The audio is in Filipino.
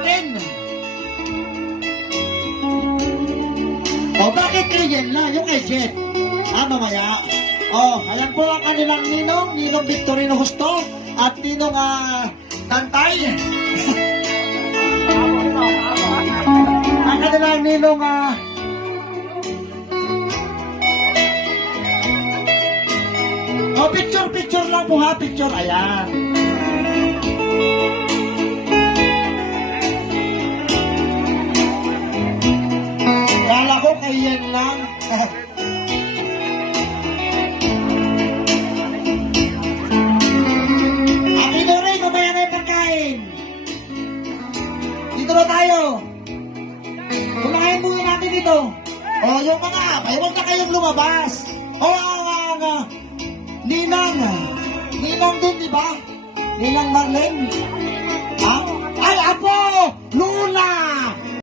akin. O, bakit kay Jen na? Yung kay Jet. Mamaya. Ayan po ang kanilang Ninong Victorino Justo at Ninong Tantay. Ang kanilang Ninong picture lang po ha, picture. Ayan. Kala ko kay Yen lang. Akin na rin, mamaya na yung pagkain. Dito na tayo. Kumain muna natin dito. Yung mga, huwag na kayong lumabas. Ninang din, di ba? Ninang Marlene.